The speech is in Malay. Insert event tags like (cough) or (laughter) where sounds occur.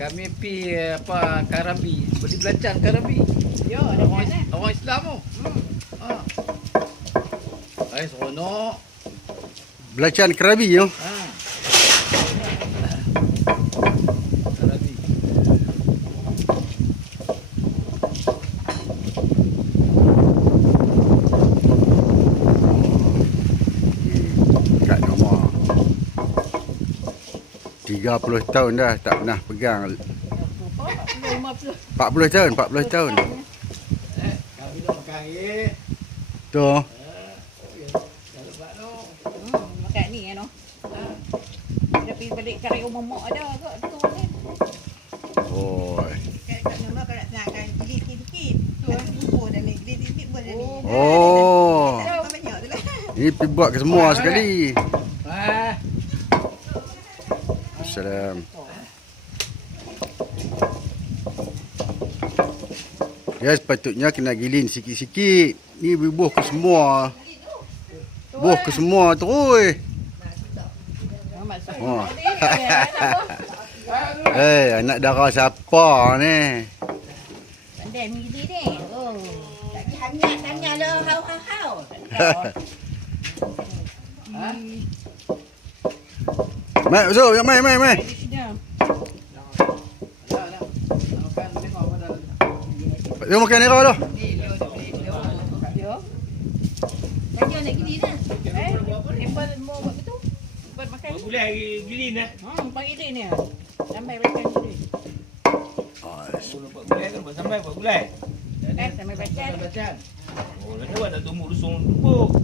Kami pi eh, apa Karabi, beli belacan Karabi. Yo, ada Orang, orang Islam tu. Hmm. Ha. Ai seronok. Belacan kerabi yo. Ha. Karabi. Kat rumah. 30 tahun dah tak pernah pegang. Lima puluh. 40 tahun, 40 tahun. Tu. Dah lepas tu. Makan ni kan. Dia pergi balik kari rumah mak ada kat tu ni. Oh. Oh. Ini pergi buat ke semua sekali. Salam. Ya sepatutnya kena gilin sikit-sikit. Ni bubuh ke semua. Buh ke semua terus. Oh, (laughs) Eh, anak darah siapa ni? Pandai milih ni. Oh. Tak hanya tanya lo hau hau hau. (laughs) ha? Mai, so, mai, mai, mai. Makan tengok apa dah. Dia makan nera tu. Yo. Tanya nak gilit dah. Eh, empal mau buat betul. Buat makan. Berapa bulan gilin eh? Hmm, pagi dia ni. Sampai makan. Berapa bulan? Sampai bulan? Eh, sampai. Belacan. Oh, lalu buat tak tumbuh rusung tumpuk.